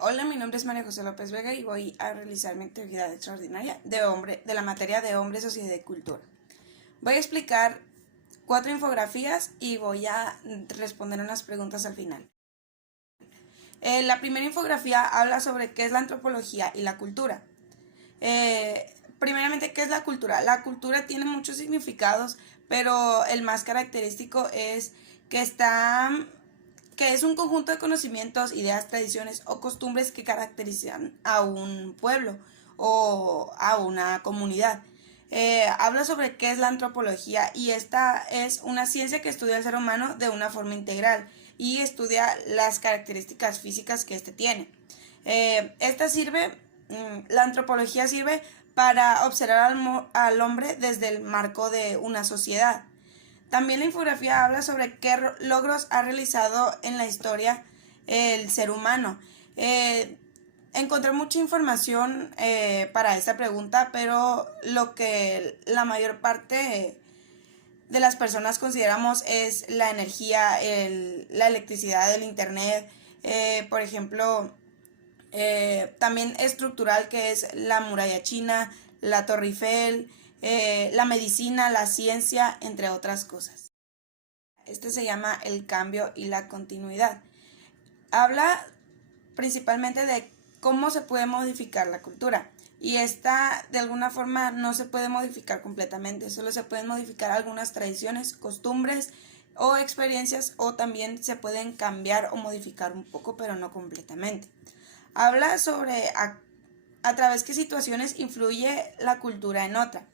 Hola, mi nombre es María José López Vega y voy a realizar mi actividad extraordinaria de la materia de Hombre, Sociedad y Cultura. Voy a explicar 4 infografías y voy a responder unas preguntas al final. La primera infografía habla sobre qué es la antropología y la cultura. Primeramente, ¿qué es la cultura? La cultura tiene muchos significados, pero el más característico es que es un conjunto de conocimientos, ideas, tradiciones o costumbres que caracterizan a un pueblo o a una comunidad. Habla sobre qué es la antropología y esta es una ciencia que estudia al ser humano de una forma integral y estudia las características físicas que éste tiene. La antropología sirve para observar al hombre desde el marco de una sociedad. También la infografía habla sobre qué logros ha realizado en la historia el ser humano. Encontré mucha información para esta pregunta, pero lo que la mayor parte de las personas consideramos es la energía, la electricidad, el internet, por ejemplo, también estructural, que es la muralla china, la Torre Eiffel, la medicina, la ciencia, entre otras cosas. Este se llama el cambio y la continuidad. Habla principalmente de cómo se puede modificar la cultura. Y esta, de alguna forma, no se puede modificar completamente, solo se pueden modificar algunas tradiciones, costumbres o experiencias, o también se pueden cambiar o modificar un poco, pero no completamente. Habla sobre a través de qué situaciones influye la cultura en otra.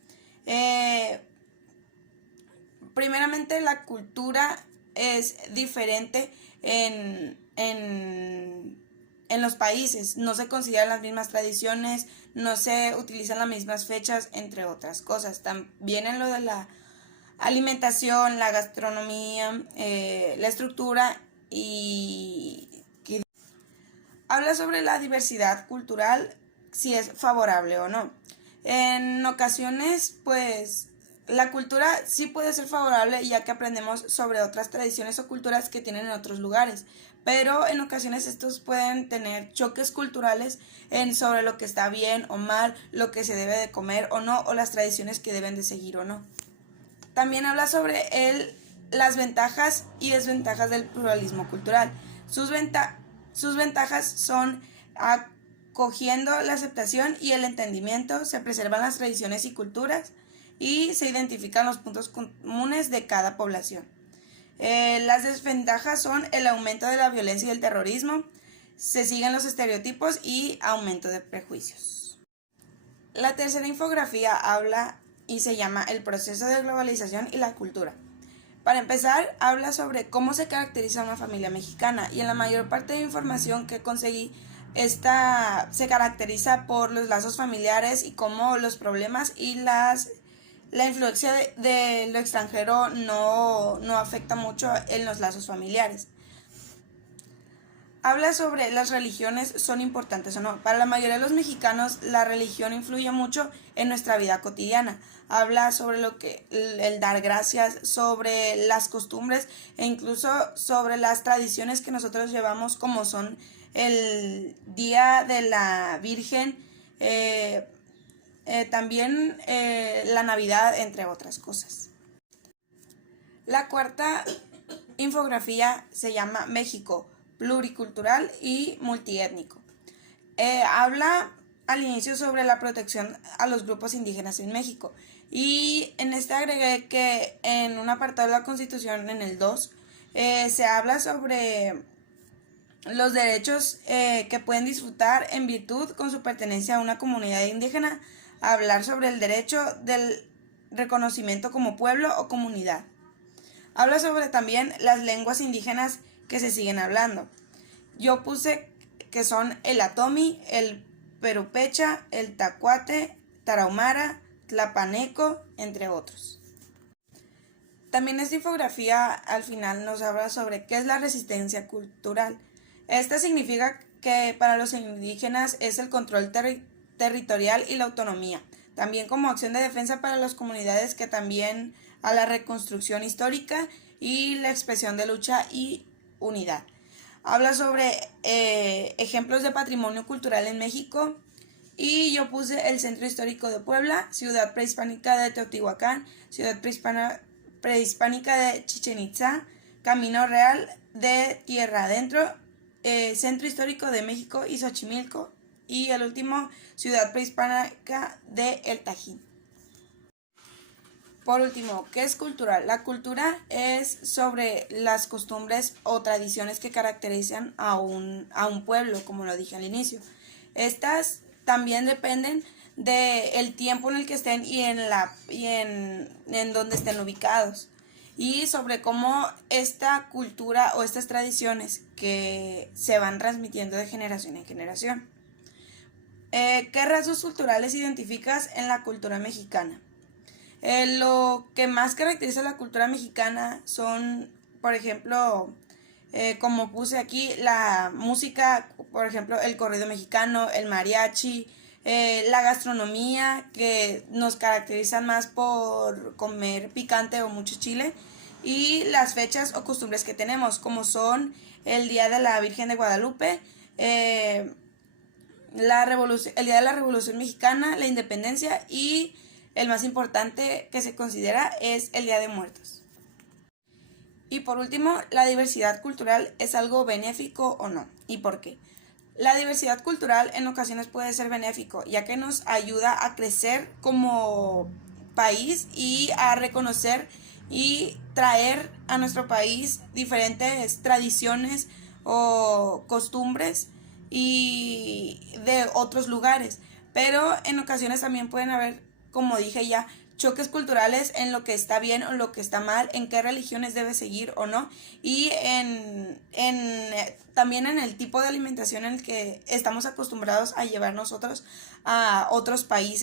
Primeramente, la cultura es diferente en los países. No se consideran las mismas tradiciones, no se utilizan las mismas fechas, entre otras cosas. También en lo de la alimentación, la gastronomía, la estructura y habla sobre la diversidad cultural, si es favorable o no. En ocasiones, pues, la cultura sí puede ser favorable, ya que aprendemos sobre otras tradiciones o culturas que tienen en otros lugares, pero en ocasiones estos pueden tener choques culturales sobre lo que está bien o mal, lo que se debe de comer o no, o las tradiciones que deben de seguir o no. También habla sobre las ventajas y desventajas del pluralismo cultural. Sus ventajas son acogiendo la aceptación y el entendimiento, se preservan las tradiciones y culturas y se identifican los puntos comunes de cada población. Las desventajas son el aumento de la violencia y el terrorismo, se siguen los estereotipos y aumento de prejuicios. La tercera infografía habla y se llama El proceso de globalización y la cultura. Para empezar, habla sobre cómo se caracteriza una familia mexicana, y en la mayor parte de información que conseguí, esta se caracteriza por los lazos familiares y cómo los problemas y la influencia de lo extranjero no afecta mucho en los lazos familiares. Habla sobre las religiones son importantes o no. Para la mayoría de los mexicanos, la religión influye mucho en nuestra vida cotidiana. Habla sobre el dar gracias, sobre las costumbres e incluso sobre las tradiciones que nosotros llevamos, como son el Día de la Virgen, también la Navidad, entre otras cosas. La cuarta infografía se llama México, pluricultural y multiétnico. Habla al inicio sobre la protección a los grupos indígenas en México, y en este agregué que en un apartado de la Constitución, en el 2, se habla sobre los derechos que pueden disfrutar en virtud con su pertenencia a una comunidad indígena, hablar sobre el derecho del reconocimiento como pueblo o comunidad. Habla sobre también las lenguas indígenas que se siguen hablando. Yo puse que son el atomi, el perupecha, el tacuate, tarahumara, tlapaneco, entre otros. También esta infografía al final nos habla sobre qué es la resistencia cultural. Esta significa que para los indígenas es el control territorial y la autonomía, también como acción de defensa para las comunidades, que también a la reconstrucción histórica y la expresión de lucha y unidad. habla sobre ejemplos de patrimonio cultural en México. Y yo puse el Centro Histórico de Puebla, Ciudad Prehispánica de Teotihuacán, Ciudad Prehispánica de Chichén Itzá, Camino Real de Tierra Adentro, Centro Histórico de México y Xochimilco. Y el último, Ciudad Prehispánica de El Tajín. Por último, ¿qué es cultural? La cultura es sobre las costumbres o tradiciones que caracterizan a un pueblo, como lo dije al inicio. Estas también dependen del tiempo en el que estén y en donde estén ubicados. Y sobre cómo esta cultura o estas tradiciones que se van transmitiendo de generación en generación. ¿Qué rasgos culturales identificas en la cultura mexicana? Lo que más caracteriza a la cultura mexicana son, por ejemplo, como puse aquí, la música, por ejemplo, el corrido mexicano, el mariachi, la gastronomía, que nos caracterizan más por comer picante o mucho chile, y las fechas o costumbres que tenemos, como son el Día de la Virgen de Guadalupe, el Día de la Revolución Mexicana, la Independencia y el más importante que se considera es el Día de Muertos. Y por último, ¿la diversidad cultural es algo benéfico o no? ¿Y por qué? La diversidad cultural en ocasiones puede ser benéfico, ya que nos ayuda a crecer como país y a reconocer y traer a nuestro país diferentes tradiciones o costumbres y de otros lugares. Pero en ocasiones también pueden haber, como dije ya, choques culturales en lo que está bien o lo que está mal, en qué religiones debe seguir o no, y también en el tipo de alimentación en el que estamos acostumbrados a llevar nosotros a otros países.